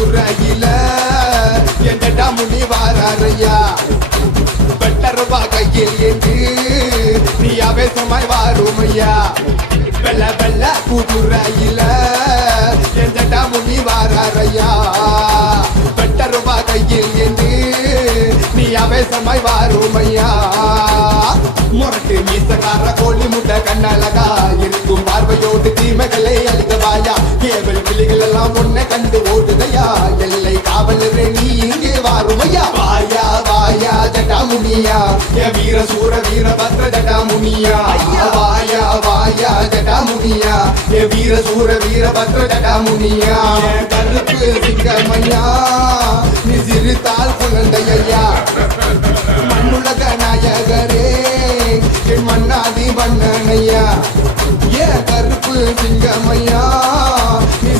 குதுரையில எந்தடா முனி வாராரையா வெட்டருவா கையில் என்று நீ ஆவேசமாய் வாருமையா வெள்ள வெள்ள குதுரையில எந்தடா முனி வாராரையா வெட்டருவா கையில் என்று நீ ஆவேசமாய் வாருமையா முரட்டு மீசக்கார கோழி முட்டை கண்ணழகா இருக்கும் பார்வையோடு தீமைகளை அழிக்கவாயா கேவல் கிளிகள் எல்லாம் உன்னை கண்டு ஓடுதையா எல்லை காவலரே நீ இங்கே வாருமையா வாயா வாயா ஜட்டாமுனியா என் வீர சூர வீரபத்ர ஜட்டாமுனியா வாயா வாயா ஜட்டாமுனியா என் வீர சூர வீரபத்ர ஜட்டாமுனியா என் கருப்பு சிங்கமையா நீ சிரித்தால் குழந்தையா மண்ணுலக நாயகரே என் மன்னாதி மன்னனையா ஏ கருப்பு சிங்கமையா நீ